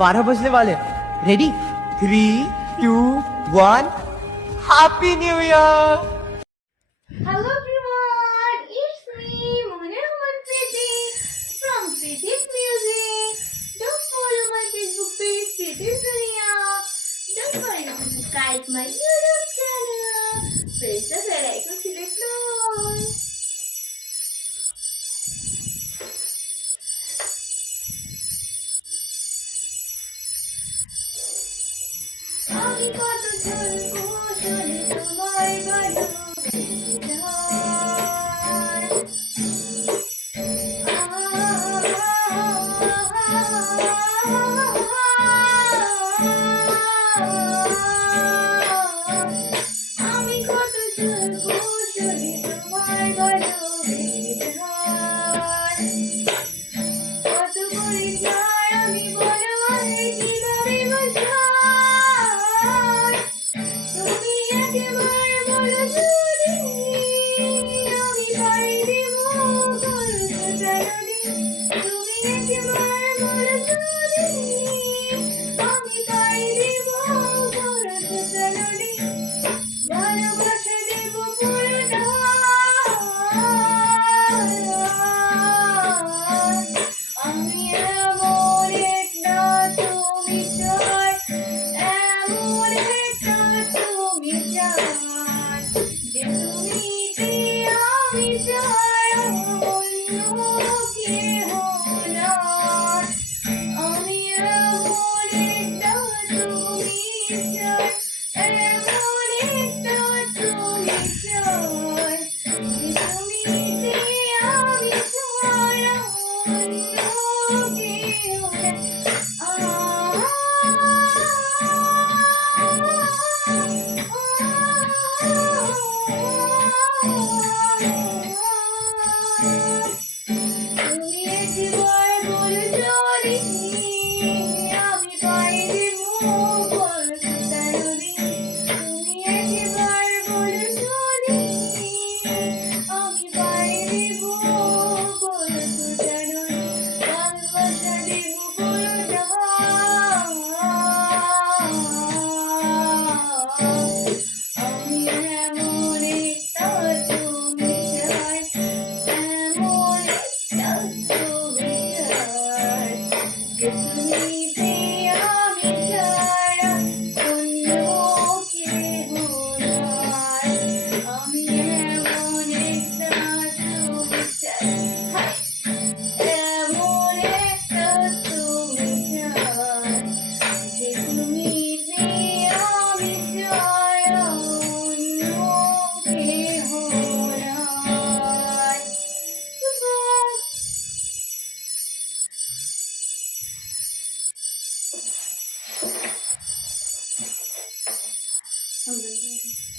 12 बजने वाले। Ready? 3, 2, 1। Happy new year. Hello everyone, it's me, Monoman Pretty from Pretty's Music. Don't follow my Facebook page, Pretty's Dunia. Don't forget to subscribe my YouTube channel. Press the bell icon, select all. আমি কত ঝলকো চলে তোমায় ভালো আমি কত ঝলকো চলে তোমায় ভালো কত করে চাই আমি বলো কিভাবে বোঝাই তুমি একেবারে বলো যদি আমি পাই দেব বলছো জানি তুমি একেবারে বলো যদি আমি পাই দেব বলছো জানি ভালোবাসা দেব পুরোটা আমি এমন একটা তুমি চাই এমন একটা তুমি চাই যে তুমিতে আমি চাই অন্য কেহ না আমি এমন একটা তুমি চাই এমন একটা তুমি চাই যে তুমিতে আমি চাই অন্য কেহ তুমি একবার বলে চলি আমি পাই দেব বলছো জানি তুমি একবার বলে চলি আমি পাই দেব বলছো জানি ভালোবাসা দেব পুরোটা আমি এমন একটা তুমি চাই এমন একটা তুমি চাই যে তুমিতে আমি চাই অন্য কেহ নয় আমি এমন একটা তুমি চাই এমন একটা তুমি চাই যে তুমিতে আমি চাই অন্য কেহ নয় Goodbye.